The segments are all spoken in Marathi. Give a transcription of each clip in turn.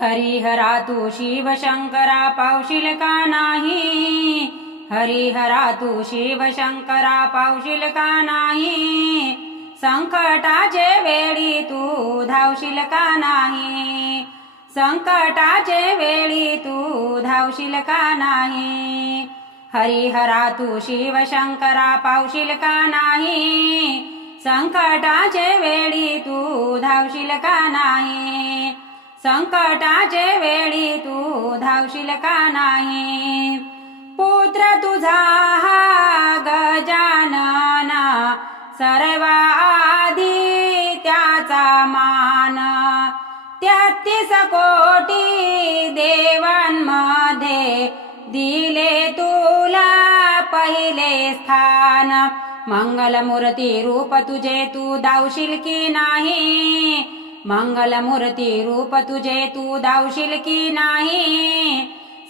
हरिहरा तू शिव शंकरा पावशील का नाही। हरिहरा तू शिव शंकरा पावशील का नाही। संकटाचे वेळी तू धावशील का नाही। संकटाचे वेळी तू धावशील का नाही। हरिहरा तू शिव शंकरा पावशील का नाही। संकटाचे वेळी तू धावशील का नाही। संकटाचे वेळी तू धावशील का नाही? पुत्र तुझा हा गजानन सर्वाधी त्याचा मान. तेहतीस कोटी देवांमध्ये दिले तुला पहिले स्थान. मंगलमूर्ती रूप तुझे तू दावशील की नाही? मंगलमूर्ती रूप तुझे तू धावशील की नाही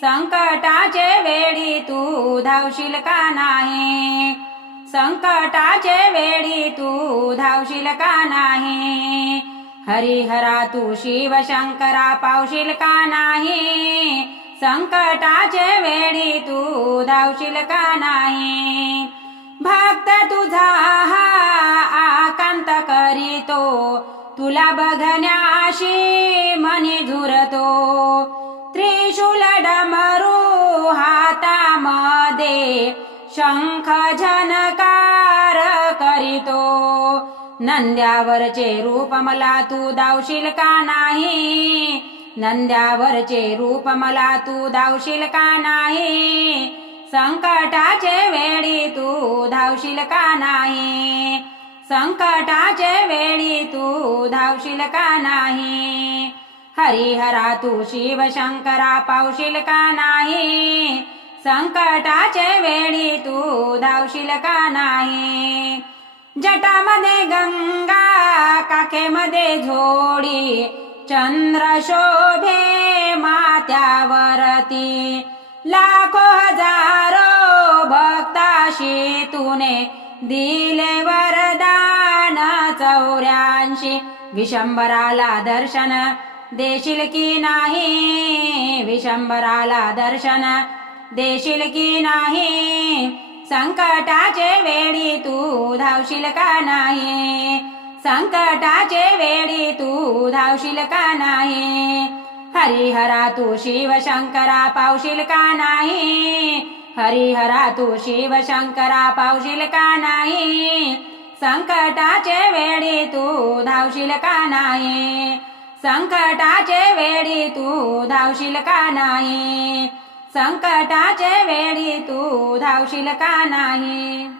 संकटाचे वेळी तू धावशील का नाही संकटाचे वेळी तू धावशील का नाही हरिहरा तू शिव शंकरा पावशील का नाही संकटाचे वेळी तू धावशील का नाही भक्त तुझा बघण्याशी मनी झुरतो त्रिशूल डमरू हातामध्ये शंख झनकार करीतो. नंद्यावरचे रूप मला तू दावशील का नाही? नंद्यावरचे रूप मला तू दावशील का नाही? संकटाचे वेळी तू धावशील का नाही? संकटाचे वेळी तू धावशील का नाही? हरिहरा तू शिव शंकरा पावशील का नाही? संकटाचे वेळी तू धावशील का नाही? जटामध्ये गंगा काखेमध्ये झोडी चंद्र शोभे मात्यावरती. लाखो हजारो भक्ताशी तुने दिले वर चौऱ्याऐंशी विशंबराला दर्शन देशील की नाही? विशंबराला दर्शन देशील की नाही? संकटाचे वेळी तू धावशील का नाही? संकटाचे वेळी तू धावशील का नाही? हरिहरा तू शिव शंकरा पावशील का नाही? हरिहरा तू शिव शंकरा पावशील का नाही? संकटाचे वेळी तू धावशील का नाही? संकटाचे वेळी तू धावशील का नाही? संकटाचे वेळी तू धावशील का नाही?